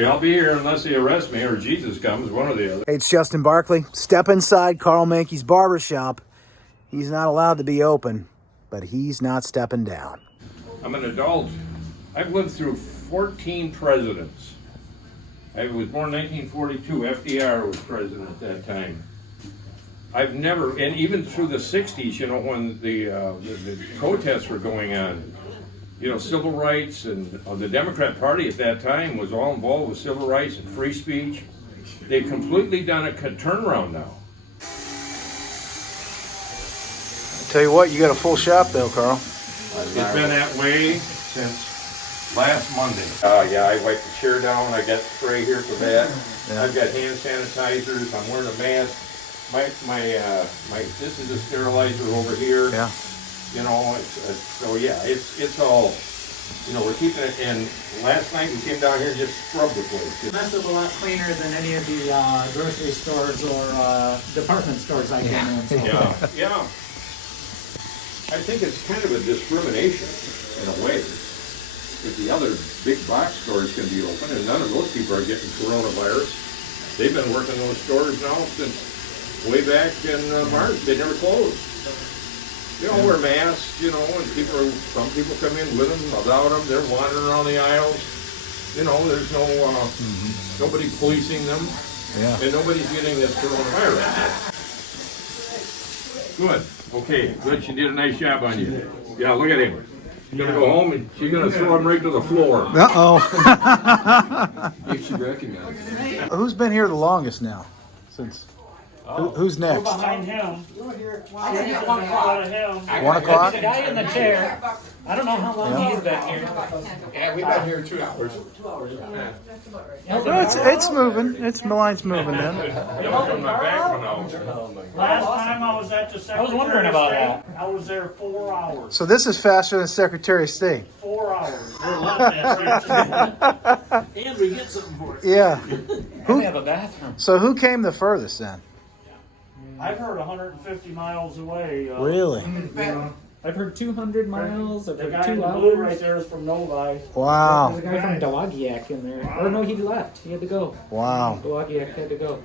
you. I'll be here unless they arrest me or Jesus comes, one or the other. Hey, it's Justin Barkley. Step inside Karl Manke's barber shop. He's not allowed to be open, but he's not stepping down. I'm an adult. I've lived through 14 presidents. I was born in 1942. FDR was president at that time. I've never, and even through the 60s, you know, when the protests were going on, you know, civil rights, and the Democrat Party at that time was all involved with civil rights and free speech. They've completely done a turnaround now. Tell you what, you got a full shop though, Karl. It's been that way since last Monday. Yeah, I wiped the chair down. I got spray here for that. Yeah. I've got hand sanitizers. I'm wearing a mask. This is a sterilizer over here. Yeah. You know, so yeah, it's all. You know, we're keeping it. And last night we came down here and just scrubbed the place. This is a lot cleaner than any of the grocery stores or department stores I came in. So. Yeah. I think it's kind of a discrimination in a way. If the other big box stores can be open, and none of those people are getting coronavirus. They've been working those stores now since way back in March. They never closed. You know, wear masks, you know, and some people come in with them, without them. They're wandering around the aisles. You know, there's no, nobody policing them. Yeah. And nobody's getting this coronavirus. Good. Okay, good. She did a nice job on you. Yeah, look at him. She's going to go home and she's going to throw him right to the floor. Uh-oh. If she recognizes. Who's been here the longest now? Since who's next? Behind him. I did at 1 o'clock. 1 o'clock? The guy in the chair. I don't know how long he's been here. Yeah, we've been here 2 hours. No, it's moving. The line's moving then. From my back one out. Last time I was at the Secretary I was wondering about of State, I was there 4 hours. So this is faster than Secretary of State. 4 hours. We're left and we get something for it. Yeah. We have a bathroom. So who came the furthest then? I've heard 150 miles away. Really? I've heard 200 miles. I've The heard guy 2 in the blue hours. right there is from Novi. Wow. There's a guy from Dowagiac in there. Or no, he left. He had to go. Wow. Dowagiac had to go.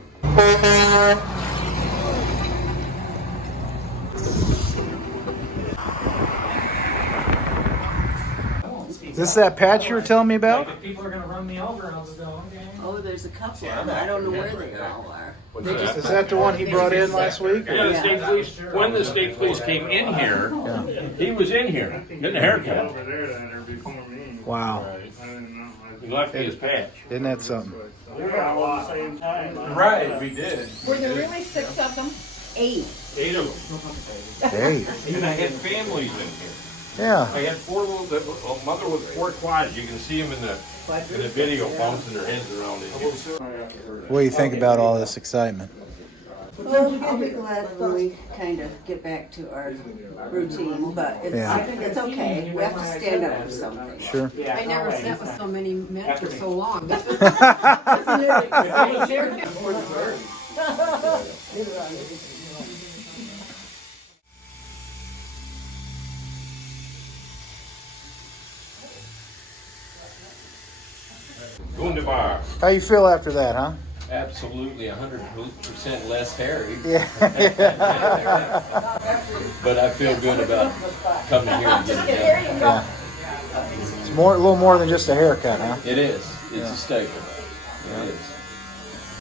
Is this that patch you were telling me about? If people are going to run me over, I'll just go, okay. Oh, there's a couple, but I don't know where they all are. Is that the one he brought in last week? Yeah, the state police. When the state police came in here, he was in here getting a haircut. Wow. He left me his patch. Isn't that something? We were all at the same time. Right, we did. Were there really 6 of them? 8. 8 of them. Hey. And I had families in here. Yeah. I had 4 little, mother with 4 quads. You can see them in the video bouncing their heads around it. What do you think about all this excitement? Well, I'll be glad when we kind of get back to our routine, but it's okay. We have to stand up for something. Sure. I never sat with so many men for so long. Going to bar. How you feel after that, huh? Absolutely, 100% less hairy. Yeah. But I feel good about coming here and getting it done. Yeah. It's a little more than just a haircut, huh? It is. It's a staple. It is.